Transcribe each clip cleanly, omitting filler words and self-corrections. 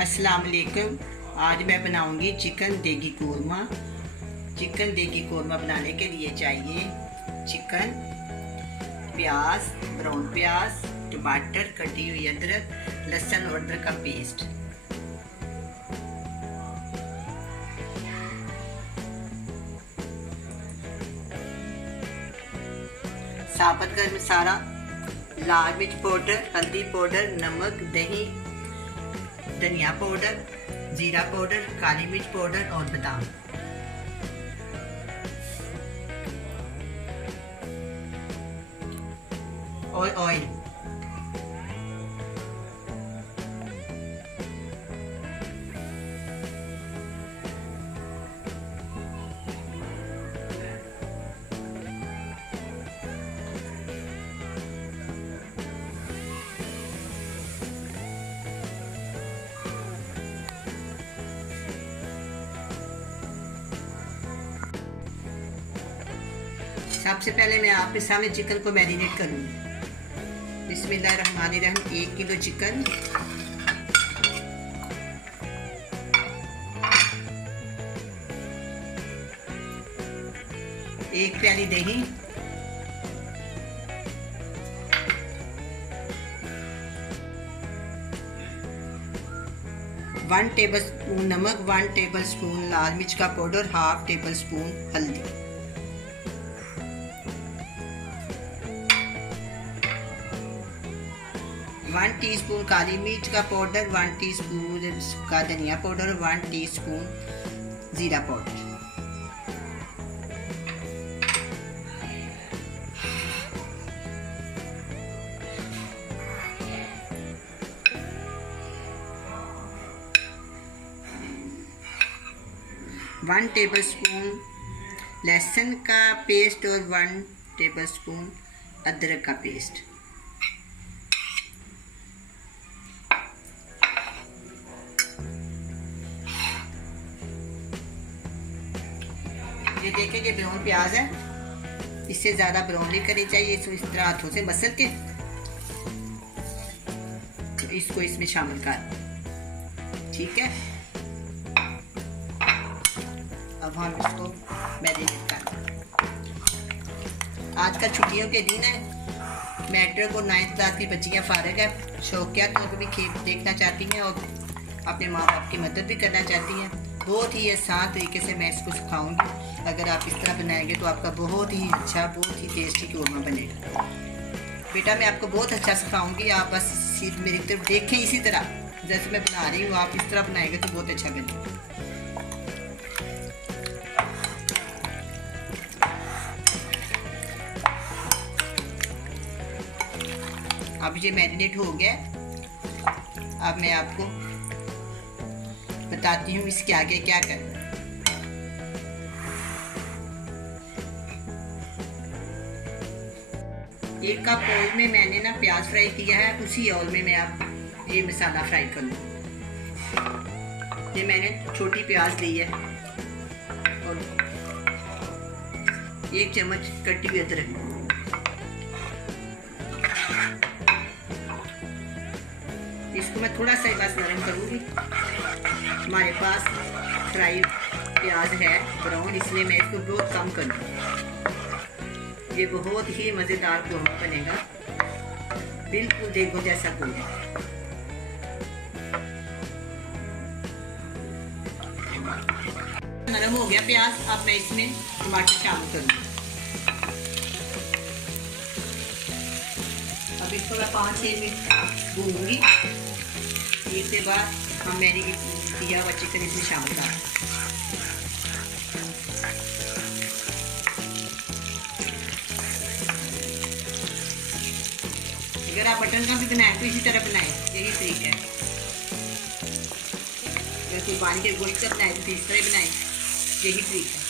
अस्सलाम वालेकुम। आज मैं बनाऊंगी चिकन देगी कोरमा। चिकन देगी कोरमा बनाने के लिए चाहिए चिकन, प्याज, ब्राउन प्याज, टमाटर, कटी हुई अदरक, लहसुन और अदरक का पेस्ट। साबुत गरम मसाला, लाल मिर्च पाउडर, हल्दी पाउडर, नमक, दही, धनिया पाउडर, जीरा पाउडर, काली मिर्च पाउडर और बादाम। और ऑयल। सबसे पहले मैं आपके सामने चिकन को मैरिनेट करूंगी। बिस्मिल्लाहिर्रहमानिर्रहीम। 1 किलो चिकन, एक प्याली दही, 1 टेबल स्पून नमक, 1 टेबल स्पून लाल मिर्च का पाउडर, 1/2 टेबल स्पून हल्दी, 1 टीस्पून काली मिर्च का पाउडर, 1 टीस्पून का धनिया पाउडर, 1 टीस्पून जीरा पाउडर। वन टेबल स्पून लहसुन का पेस्ट और 1 टेबल स्पून अदरक का पेस्ट। ये देखें, ये ब्राउन प्याज है, इससे ज़्यादा ब्राउन नहीं करनी चाहिए। इसको इस तरह हाथों से मसल के इसको इसमें शामिल कर, ठीक है। अब हम इसको मैरिनेट कर। आज का छुट्टियों के दिन है, मैट्रिक और 9th क्लास की बच्चियाँ फारिग है, शौकिया तौर पर भी खेल देखना चाहती हैं और अपने माँ बाप की मदद भी करना चाहती हैं। बहुत ही आसान तरीके से मैं इसको सिखाऊंगी। अगर आप इस तरह बनाएंगे तो आपका बहुत ही अच्छा, बहुत ही टेस्टी कोरमा बनेगा। बेटा, मैं आपको बहुत अच्छा सिखाऊंगी, आप बस मेरी तरफ देखें। इसी तरह जैसे मैं बना रही हूँ, आप इस तरह बनाएंगे तो बहुत अच्छा बनेगा। अब ये मैरिनेट हो गया। अब मैं आपको बताती हूँ इसके आगे क्या करना है। 1 कप ऑयल में मैंने ना प्याज फ्राई किया है, उसी ऑयल में मैं आप ये मसाला फ्राई करूँगी। ये मैंने छोटी प्याज ली है और 1 चम्मच कटी हुई अदरक। इसको मैं थोड़ा सा बस नरम करूँगी। हमारे पास फ्राई प्याज है ब्राउन, इसलिए मैं इसको बहुत कम करूँगी। ये बहुत ही मज़ेदार कोरमा बनेगा, बिल्कुल देखो जैसा कोई। नरम हो गया प्याज, अब मैं इसमें टमाटर शामिल करूँगी। अब इसको मैं 5-6 मिनट भूनूंगी। इसके बाद हम मैरिनेट किया हुआ चिकन इसमें शामिल कर। अगर आप मटन का भी बनाएं तो इसी तरह बनाएं, यही तरीका है। अगर कुर्बानी के गोश्त का बनाएं तो इस तरह बनाएं, यही तरीका है।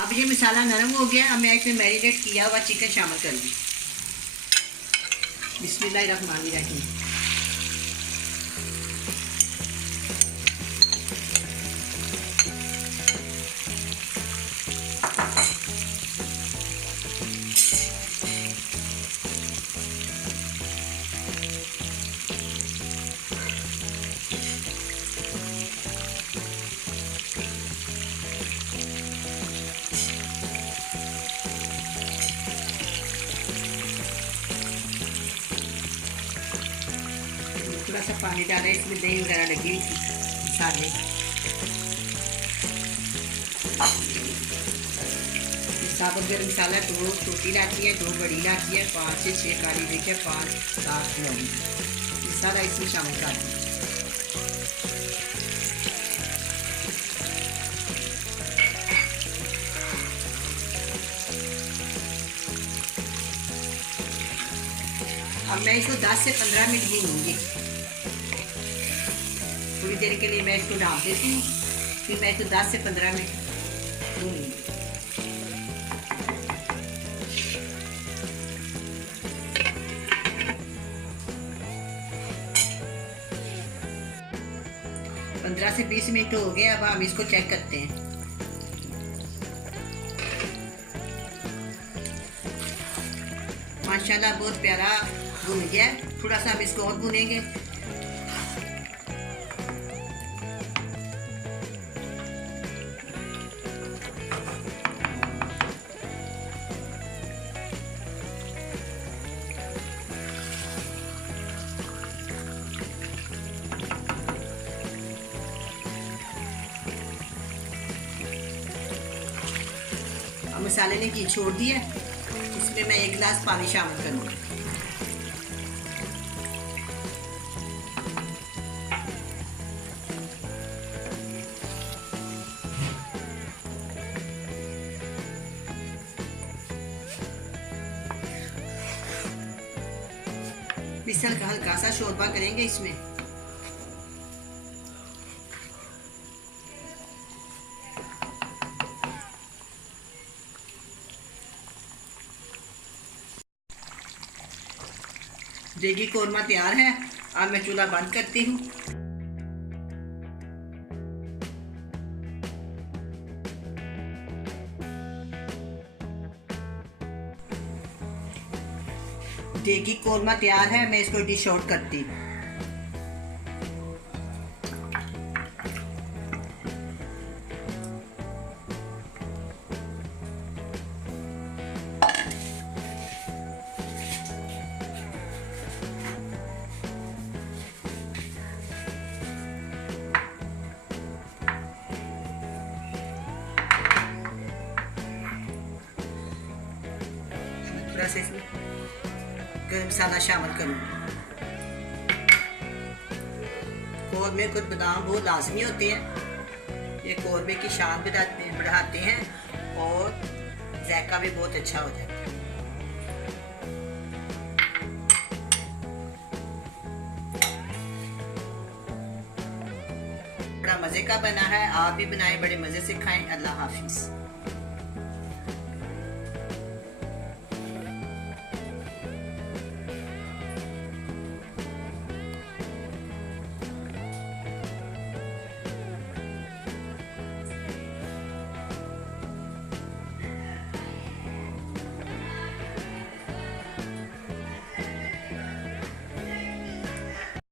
अब ये मसाला नरम हो गया। अब मैं इसमें मैरिनेट किया हुआ चिकन शामिल करूँगी। बिस्मिल्लाहिर्रहमानिर्रहीम। सा पानी डाला है, इसमें दही वगैरह लगी हुई थी मसाले। साबुत गरम मसाला 2 छोटी इलायची है, 2 बड़ी इलायची है, 5 से 6 काली मिर्च है, 5 7 लौंग, ये सारा इसमें शामिल कर दें। अब मैं इसको 10 से 15 मिनट भूनूंगी। थोड़ी देर के लिए मैं इसको ढाँप देती हूँ, फिर मैं इसको 10 से 15 मिनट भूनूंगी। पंद्रह से 20 मिनट हो गए। अब हम इसको चेक करते हैं। माशाल्लाह बहुत प्यारा भुन गया है। थोड़ा सा हम इसको और भुनेंगे। मसाले ने घी छोड़ दिया, इसमें मैं 1 गिलास पानी शामिल करूँगी। बिसल का हल्का सा शोरबा करेंगे इसमें। देगी कोरमा तैयार है। अब मैं चूल्हा बंद करती हूँ। देगी कोरमा तैयार है। मैं इसको डिश आउट करती हूँ। थोड़ा सा इसमें गरम मसाला शामिल करूँगी। कौरमे कुछ बादाम बहुत लाजमी होते हैं। ये कौरमे की शान बढ़ाते हैं और जायका भी बहुत अच्छा हो जाता है। बड़ा मज़े का बना है। आप भी बनाएं, बड़े मज़े से खाएं। अल्लाह हाफिज़।